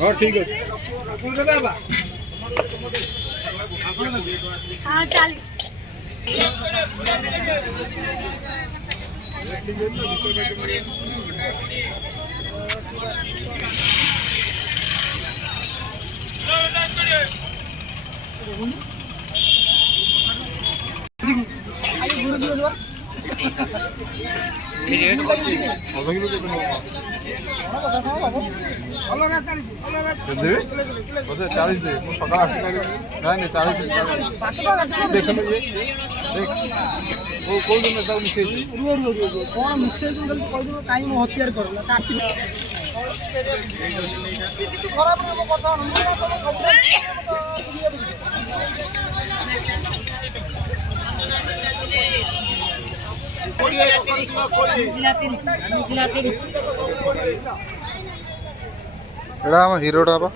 हाँ ठीक है। हाँ 40 40 दे सकाल आसी पारि नहीं 40 देख देख वो कौन दिन तक मिसे कौन मिसे कहीं मो हत्यार कर खराब कथा एड़ा हम हीरोटा बा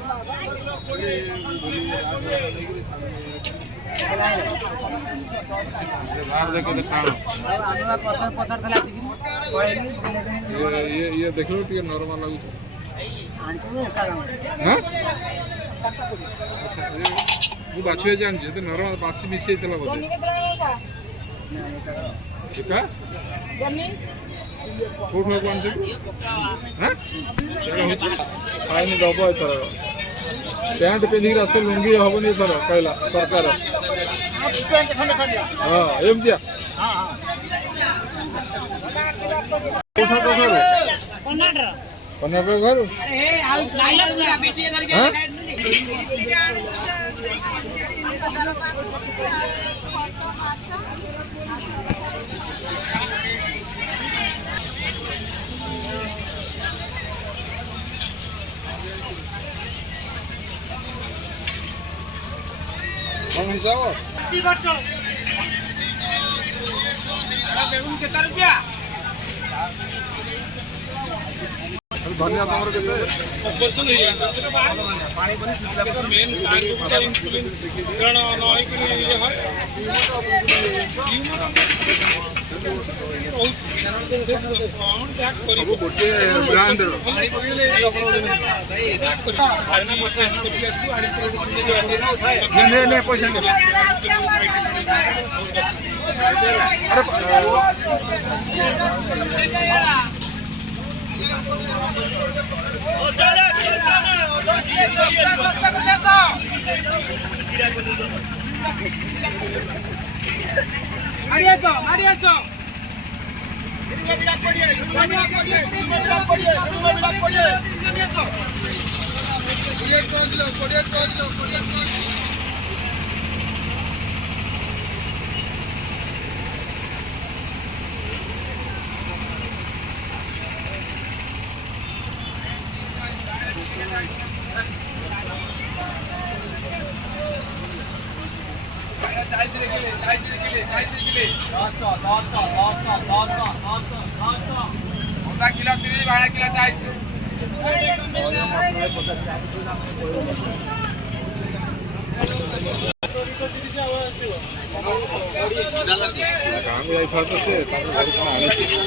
बाहर देखो दिखाणो पत्थर थला ये देखलो टिके नॉर्मल लागु हां अच्छा ये बाछुए जान जे तो नॉर्मल पासी मिसे तला बोले ठीक है कोठ में कौन थी हां चलो होची फाइन दबो एथर पैंट पिंधि आस लुंगी हबनी सर कहला सरकार हां एम दिया हां हां कोठा को घर कर्नाटक घर ए आउ लाइन बेटी करके कौन हिसाब 80 बटो बेगुन केता रुपया धनिया तमर केते ऑपरेशन हो जाए से पानी बनी सुतला मेन टायर को इंसुलिन करण नई कि है सब गोटे ब्रांड रो ने पैसा ने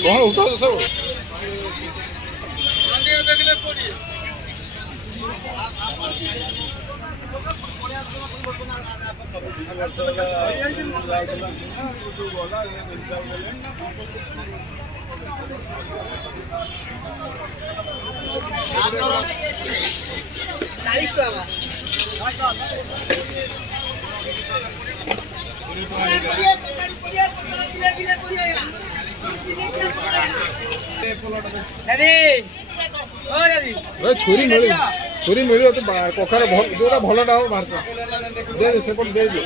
कौन उठा सब छुरी मिली तो कखार जोटा भलटा हो बाहर दे दे सेपट दे दे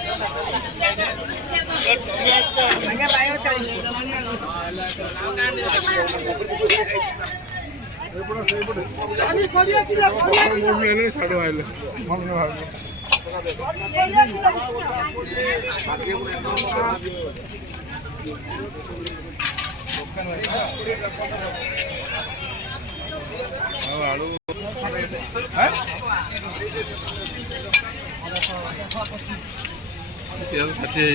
साढ़े आइले आलू षाठी